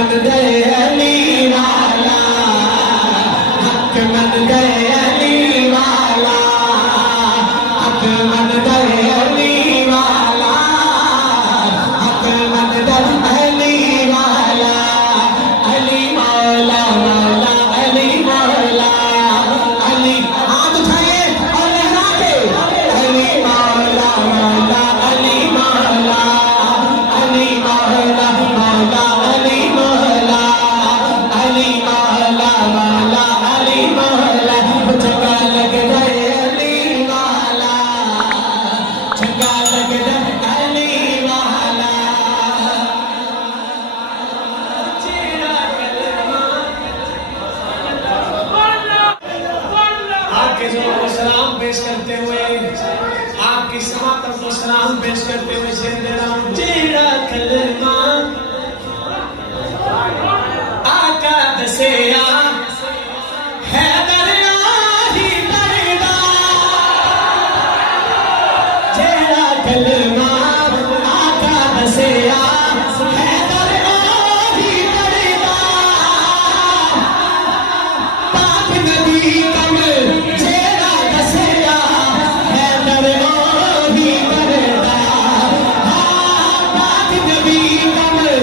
मन गए अली वाला, हक मन गए अली वाला, हक मन गए अली वाला, हक मन गए अली वाला, अली मौला मौला अली मौला, अली हाथ उठाइए और लहरा के अली मौला मौला अली मौला, अली मौला मौला अली मौला, अली मौला मौला अली मौला, चंगा लग गए अली वाला, चंगा लग गए अली वाला। आपके ज़ुबान को सलाम पेश करते हुए, आपकी समातम को सलाम पेश करते हुए शेर दे रहा हूँ। जेड़ा कलमा आका दसेया है दरिया ही दरिया, जेड़ा कलमा आका दसेया है दरिया ही दरिया, पाक नबी कमल जेड़ा दसेया है दरिया ही दरिया, पाक नबी कमल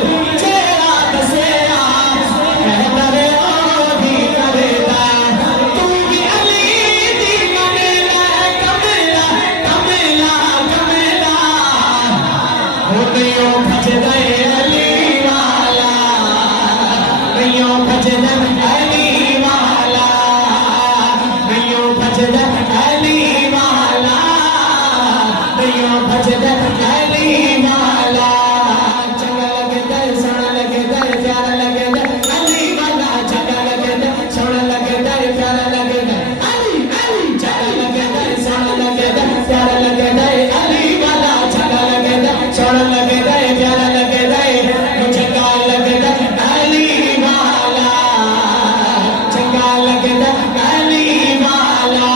जेड़ा दसेया है दरिया ही दरिया, तू भी अली दी कमला कमला कमला कमला, हो नयो भज गए अली वाला, नयो भज गए अली वाला, नयो भज गए अली वाला, नयो भज गए अली वाला, चंगा लगे गए सोना लगे गए प्यारा लगे गए अली वाला, चंगा लगे गए सोना लगे गए प्यारा लगे गए अली अली, चंगा लगे गए सोना लगे गए प्यारा लगे गए अली वाला, चंगा लगे गए सोना लगे गए प्यारा लगे गए, चंगा लगे गए अली वाला, चंगा लगे गए अली वाला।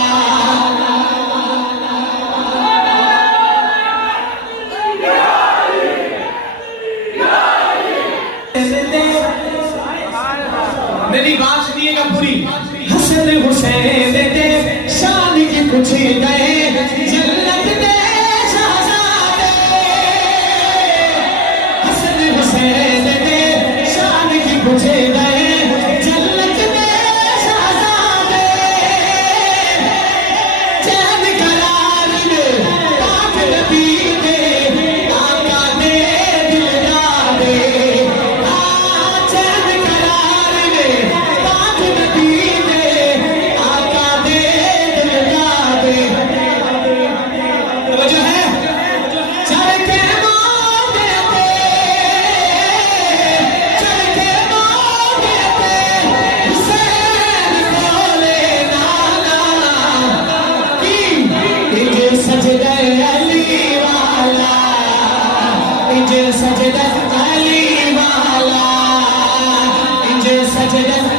मेरी बात सुनिएगा पूरी। हसन हुसैन दे शान की कुछ गए जन्नत दे शहजादे, हसन हुसैन दे शान की कुछ गए जन्नत दे शहजादे, चैन करार में पाक नबी दे आका दे दिलदारे, चैन करार में पाक नबी दे आका दे दिलदारे। वो जो है चढ़ के मांगे थे, चढ़ के मांगे थे हुसैन बोले नाना की, इजे सज गए अली वाला, इजे सज गए अली वाला, इजे सज गए